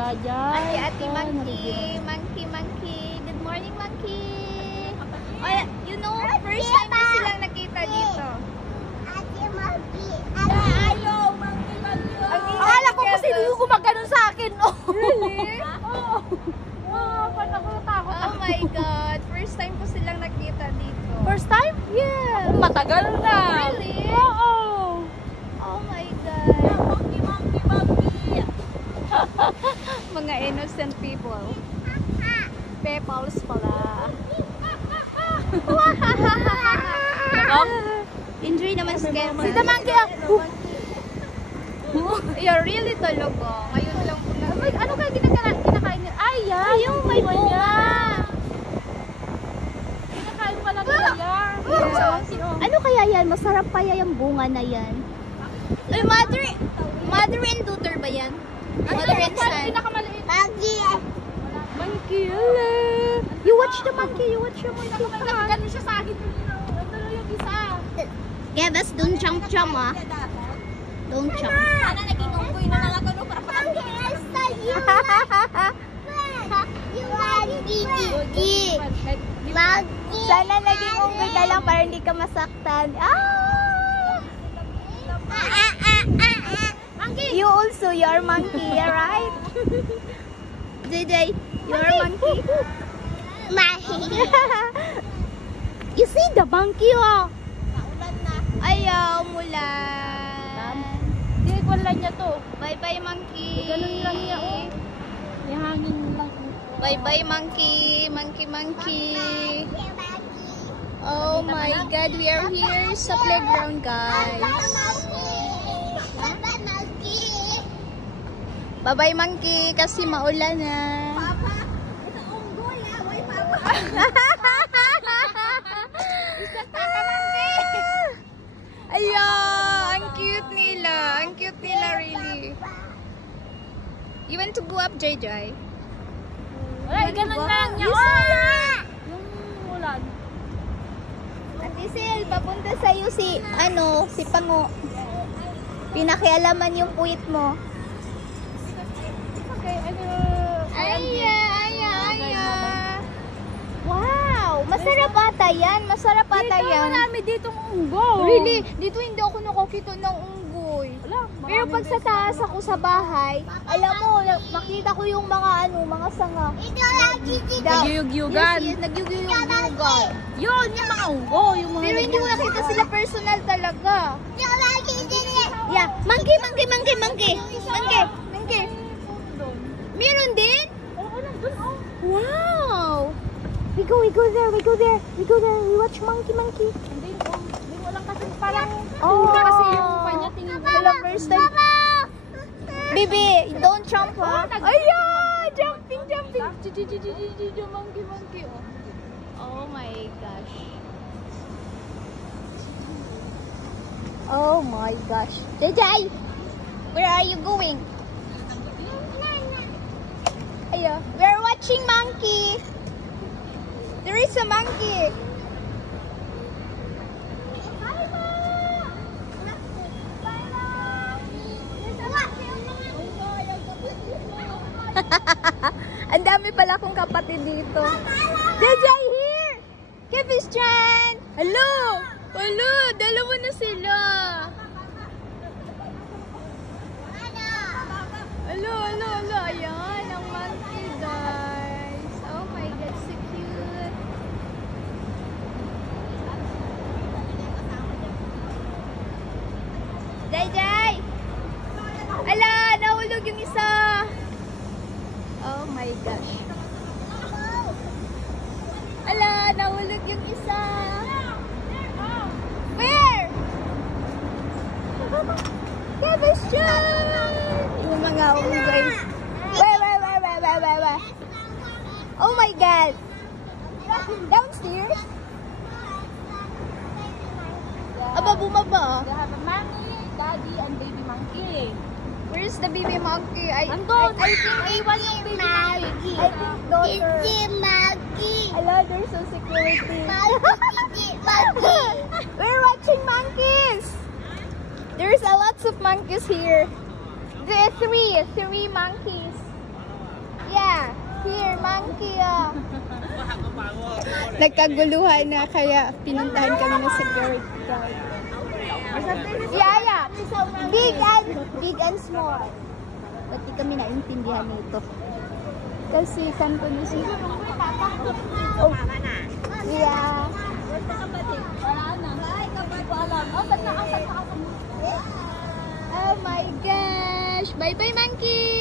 Ate Monkey. Monkey. Good morning, Monkey. Oh, you know, first time ko silang nakita dito. Ate Monkey. Ayaw, Monkey. Akala ko kasi hindi ko magganon sa akin. Oh. Really? Oo. Takot. Oh my God. First time ko silang nakita dito. First time? Yeah. Matagal na. Really? Oo. Oh my God. Monkey. Mga innocent people. Pepals pala. Enjoy naman si Kevin. Si the monkey. You're really talaga. Ngayon lang po na. Ano kaya kinakain niya? Ay, yan. Ayaw, may bunga. Kinakain pala nila yan. Yeah. Ano kaya yan? Masarap kaya yung bunga na yan? Ay, mother and daughter ba yan? Mother and son. Pinakamaliit. Monkey, hello. You watch the monkey. Ganun siya sa akin. Ano yung isa? Kevas, don't jump ah. Don't jump. Sana naging unggoy na lang ako para patanggi. Sana naging unggoy ka lang para hindi ka masaktan. You also, you're monkey, right? JJ, you're a monkey. You see the monkey, oh. Ayaw, mulan. Hindi, wala niya to. Bye-bye, monkey. Ganun lang niya, oh. May hangin lang. Bye-bye, monkey. Monkey. Oh my God, we are here sa playground, guys. Bye-bye, monkey, kasi maulan na. Papa, ito unggoy, ha? Why, Papa? Ayan, ang cute nila. Ang cute nila, really. You want to go up, JJ? Wala, ganun lang niya. You see that? Yung ulan. Ate Sil, papunta sa'yo si Pango. Pinakialaman yung puwit mo. Okay, Aya. Wow, masarap ata yan. Dito marami ditong unggoy. Really? Dito hindi ako nakakita ng unggoy. Wala, Pero pag sa taas ako sa bahay, alam mo, makita ko yung mga sanga. Nagyuyug-yugan. Yes, nagyuyugan. Yun, yung mga unggoy. Yung mga Pero hindi ko nakita sila personal talaga. Yeah, monkey. Meron din? Oo, nandun, oh. Wow! We go there. We watch monkey. Hindi, mo lang kasi parang... Oh, kasi yung kanya tingin ko. Hello, first time. Baby, don't jump, ha? Ayan! Jumping. Monkey, oh. Oh my gosh. Oh my gosh. Jajay! Where are you going? Ayo, we're watching monkey. There is a monkey. Ang dami pala akong kapatid dito. Jajay here! Kevis Chan! Hello! Dalawa na sila. Hello. Ayan, ang monkey, guys. Oh my God, so cute. Jai! Ala, nahulog yung isa. Oh my gosh. Ala, nahulog yung isa. Where? Kevin! Yung mga unggoy. Where? Oh my God. Downstairs? Aba, bumaba. They have a monkey, daddy, and baby monkey. Where's the baby monkey? Andun. I think Iwan yung baby monkey. I think daughter. Hello, there's some security. We're watching monkeys. There's a lots of monkeys here. There are three monkeys. here, monkey ah. Nagkaguluhan na kaya pinuntahan kami ng security guard. Yeah. Big and small. Pati kami naintindihan nito. Kasi kanto na siya. Oh. Yeah. Oh my gosh. Bye-bye, monkey.